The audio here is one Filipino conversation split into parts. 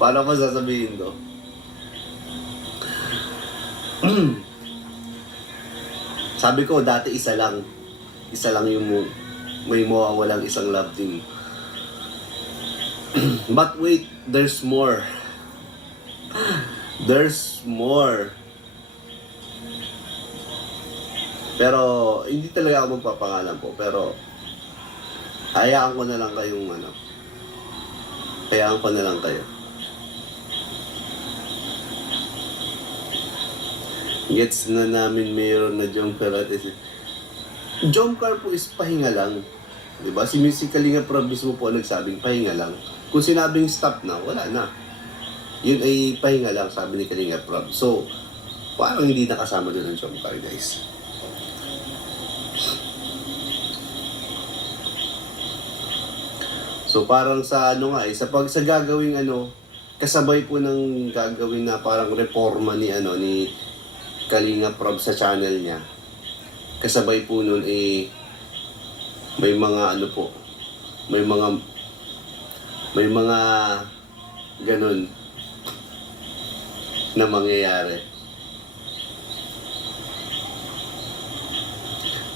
Paano ko sasabihin to? Sabi ko, dati isa lang. Isa lang yung may mawawalang isang love team. But wait, there's more. There's more. Pero, hindi talaga ako magpapangalan po. Pero, hayaan ko na lang kayong hayaan ko na lang kayo. Gets na namin mayroon na Jomcar at Jomcar po is pahinga lang. Diba? Si Kalinga Prab mismo po nagsabing pahinga lang. Kung sinabing stop na, wala na. Yun ay pahinga lang, sabi ni Kalinga Prab. So, parang hindi nakasama doon ang Jomcar, guys. So parang sa sa gagawing kasabay po ng gagawin na parang reforma ni Kalinga Prab sa channel niya. Kasabay po nun may mga may mga ganun na mangyayari.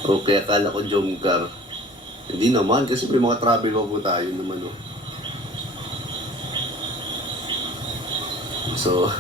Okay, akala ko Jomcar. Hindi naman, kasi may mga travel pa po tayo naman, So,